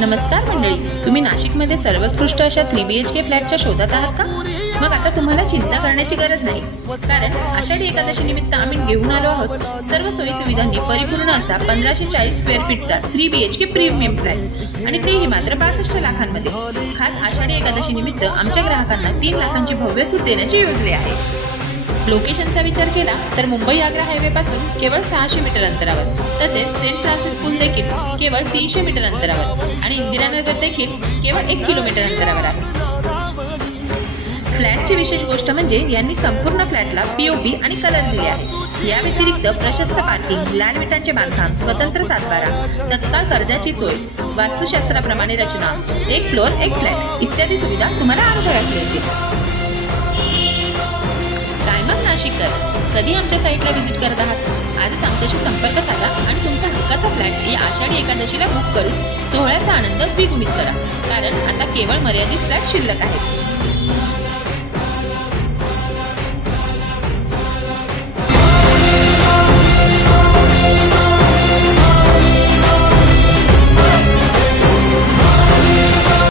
नमस्कार मंडळी, तुम्ही नाशिकमध्ये सर्वोत्कृष्ट अशा 3 BHK फ्लॅटच्या शोधात आहात का? मग आता तुम्हाला चिंता करण्याची गरज नाही, कारण आषाढी एकादशी निमित्त आम्ही घेऊन आलो आहोत सर्व सोयी सुविधांनी परिपूर्ण असा 1540 स्क्वेअर फीटचा 3 BHK प्रीमियम फ्लॅट, आणि तेही मात्र 62 लाखांमध्ये. खास आषाढी एकादशी निमित्त आमच्या ग्राहकांना 3 लाखांची भव्य सूट देण्याची योजले आहे. लोकेशनचा विचार केला तर मुंबई आग्रा हायवे पासून केवळ 600 मीटर अंतरावर, तसेच सेंट फ्रान्सिस स्कूल देखील केवळ 300 मीटर अंतरावर आणि इंदिरानगर देखील केवळ 1 किलोमीटर अंतरावर आहे. फ्लॅटची विशेष गोष्ट म्हणजे यांनी संपूर्ण फ्लॅटला POP आणि कलर दिले आहे. या व्यतिरिक्त प्रशस्त पार्किंग, लाल विटांचे बांधकाम, स्वतंत्र सातबारा, तत्काळ कर्जाची सोय, वास्तुशास्त्राप्रमाणे रचना, 1 फ्लोअर 1 फ्लॅट इत्यादी सुविधा तुम्हाला अनुभवास मिळतील. काय मग नाशिककर, कधी आमच्या साईटला व्हिजिट करत आहात? आजच आमच्याशी संपर्क साधा आणि तुमचा हक्काचा फ्लॅट या आषाढी एकादशीला बुक करून सोहळ्याचा आनंद द्विगुणित करा, कारण आता केवळ मर्यादित फ्लॅट शिल्लक आहेत.